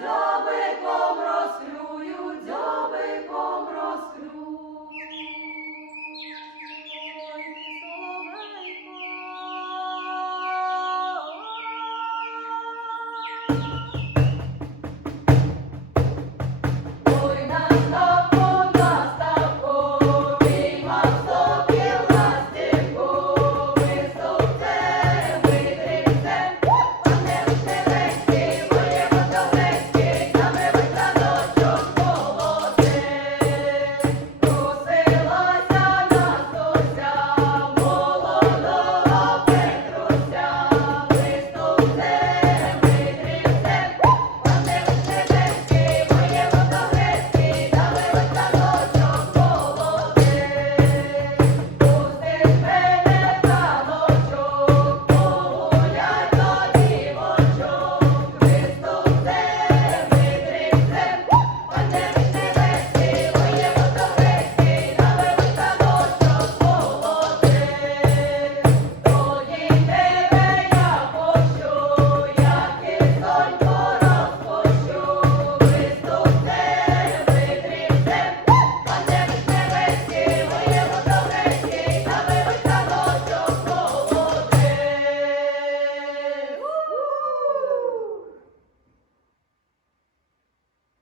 No!